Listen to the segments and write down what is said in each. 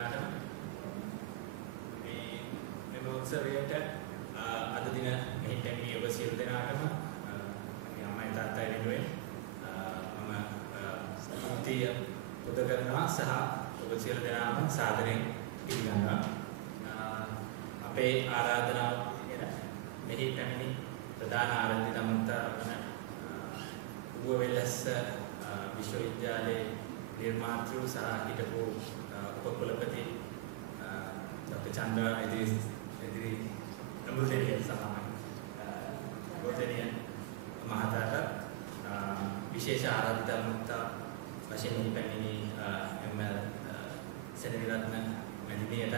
මෙම උත්සවයට අද දින මෙහි පැමිණි ඔබ සියලු දෙනාටම මගේ අම්මයි තාත්තයි වෙනුවෙන් මම ස්තුතිය පුද කරනවා සහ ඔබ සියලු දෙනාම සාදරයෙන් පිළිගන්නවා. අපේ ආරාධනාව මෙහි පැමිණි ප්‍රධාන ආරාධිත අමන්ත්‍රණ ඌවවෙලස්ස විශ්වවිද්‍යාලයේ නිර්මාතෘ සහ හිටපු उपकुलपति डॉक्टर चंद्रा इधरी नमुदेनियन समान नमुदेनियन महाताटा विशेष आराधित मुक्त वशिनी पेमिनी एमएल सेनेविरत्न मदिनियट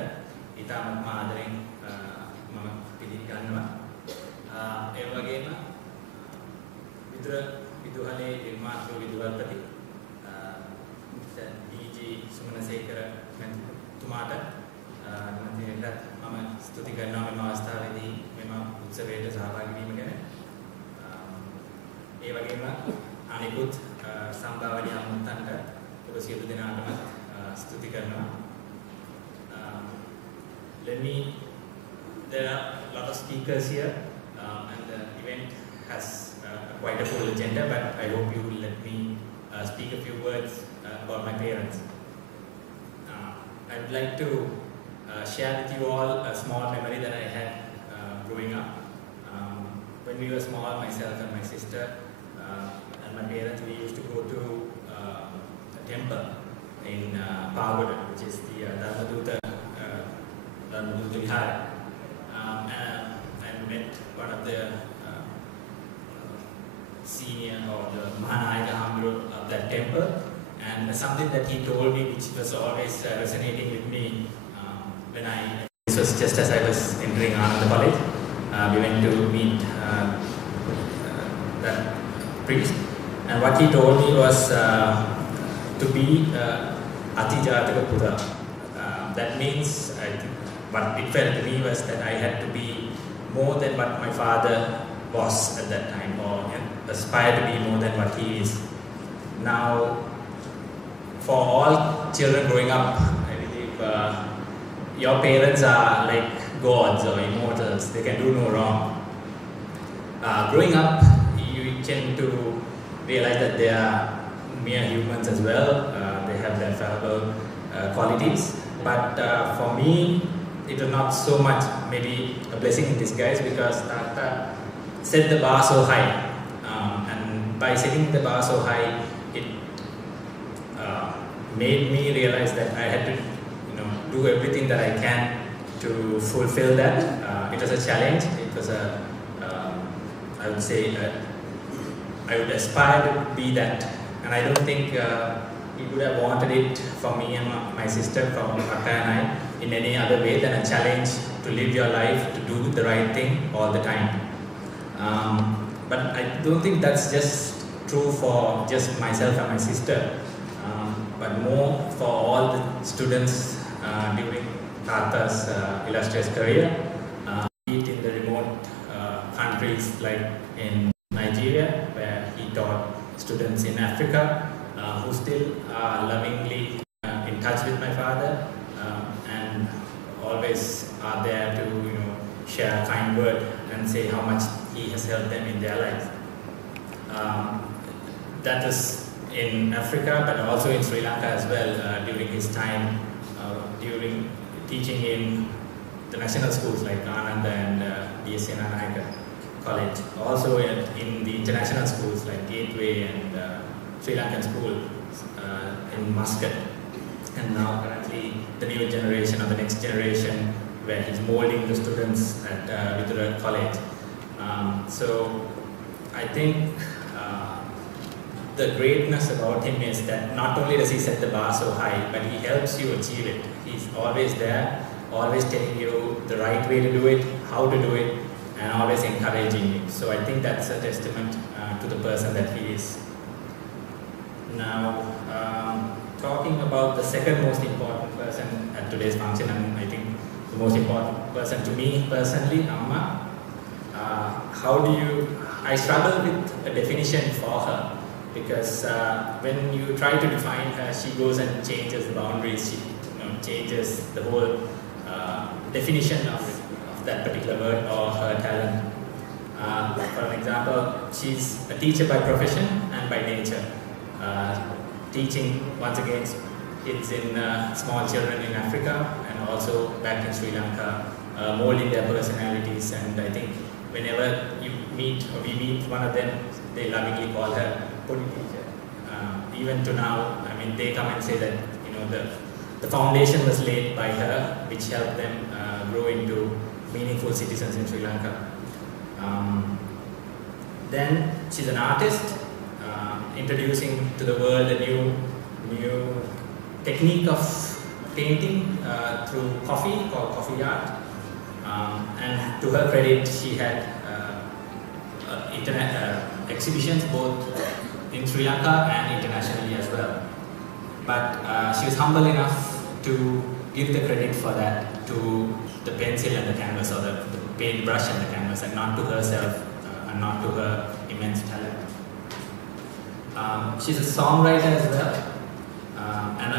इतामත් මාදරෙන් මම පිළිගන්නවා. ඒ වගේම විදුහලේ නිර්මාතෘ විදුහල්පති සුමනසේකර තුමාට මම ස්තුති කරනවා මෙම අවස්ථාවේදී මෙම උත්සවයට සහභාගී වීම ගැන. ඒ වගේම අනිකුත් සම්භාවනීය අමුත්තන්ට ඔබ සියලු දෙනාටම ස්තුති කරනවා. There are a lot of speakers here and the event has quite a full agenda, but I hope you will let me speak a few words about my parents. I would like to share with you all a small memory that I had growing up. When we were small, myself and my sister and my parents, we used to go to a temple in Pagoda, which is the Dharmadutta Vihara. And met one of the senior or the Mahanayaka Hamguru of that temple. And something that he told me, which was always resonating with me when this was just as I was entering Ananda College. We went to meet that priest, and what he told me was to be Atijataka Buddha. That means, what it felt to me was that I had to be more than what my father was at that time, or aspire to be more than what he is now. For all children growing up, I believe your parents are like gods or immortals. They can do no wrong. Growing up, you tend to realize that they are mere humans as well. They have their fallible qualities. But for me, it was not so much maybe a blessing in disguise, because Tata set the bar so high. And by setting the bar so high, it made me realize that I had to, do everything that I can to fulfill that. It was a challenge. It was I would say, I would aspire to be that, and I don't think he would have wanted it for me and my sister, from Akka and I, in any other way than a challenge to live your life, to do the right thing all the time. But I don't think that's just true for just myself and my sister. But more for all the students during Tata's illustrious career, be it in the remote countries like in Nigeria, where he taught students in Africa who still are lovingly in touch with my father and always are there to share a kind word and say how much he has helped them in their lives. That was in Africa, but also in Sri Lanka as well, during his time, during teaching in the national schools like Ananda and BSc Nanayaka College. Also in the international schools like Gateway and Sri Lankan School in Muscat. And now currently the new generation or the next generation, where he's molding the students at Vidura College. So I think the greatness about him is that not only does he set the bar so high, but he helps you achieve it. He's always there, always telling you the right way to do it, how to do it, and always encouraging you. So I think that's a testament to the person that he is. Now, talking about the second most important person at today's function, and I think the most important person to me personally, Amma. I struggle with a definition for her. Because when you try to define her, she goes and changes the boundaries. She it changes the whole definition of that particular word or her talent. For an example, she's a teacher by profession and by nature. Teaching, once again, kids in small children in Africa and also back in Sri Lanka, molding their personalities. And I think whenever you meet or we meet one of them, they lovingly call her Puri teacher. Even to now, I mean, they come and say that, you know, the foundation was laid by her, which helped them grow into meaningful citizens in Sri Lanka. Then she's an artist, introducing to the world a new technique of painting through coffee, called coffee art. And to her credit, she had exhibitions both in Sri Lanka and internationally as well. But she was humble enough to give the credit for that to the pencil and the canvas, or the paintbrush and the canvas, and not to herself and not to her immense talent. She's a songwriter as well, and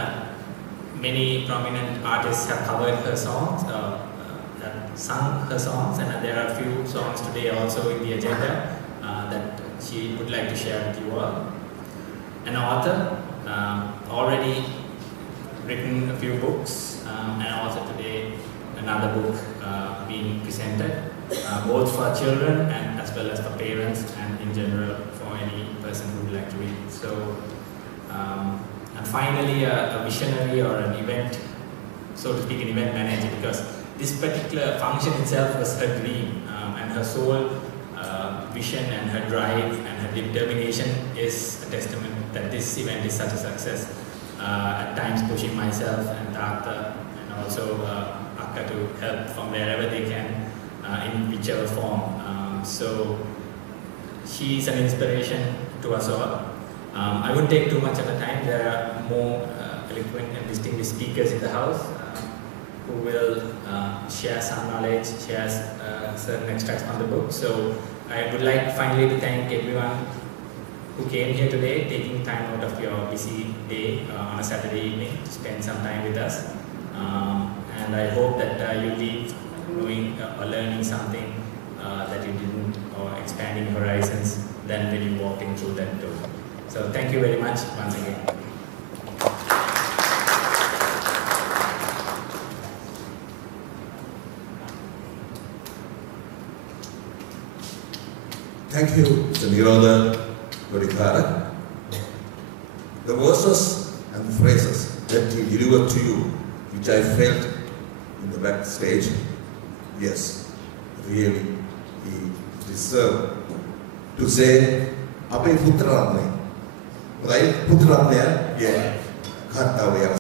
many prominent artists have covered her songs, have sung her songs, and there are a few songs today also in the agenda that she would like to share with you all. An author, already written a few books, and also today another book being presented, both for children and as well as for parents and in general for any person who would like to read. So, and finally a visionary or an event, so to speak, an event manager, because this particular function itself was her dream, and her sole vision and her drive and her determination is a testament that this event is such a success. At times pushing myself and Tata and also Akka to help from wherever they can in whichever form. So she's an inspiration to us all. I won't take too much of the time. There are more eloquent and distinguished speakers in the house who will share some knowledge, share certain extracts from the book. So I would like finally to thank everyone who came here today, taking time out of your busy day on a Saturday evening to spend some time with us. And I hope that you leave knowing or learning something that you didn't, or expanding horizons than when you walked in through that door. So thank you very much once again. Thank you, Mr. Nirodha. The verses and phrases that he delivered to you, which I felt in the backstage, yes, really, he deserved to say, "Ape putra ramne." Right? Putra ramne, yeah.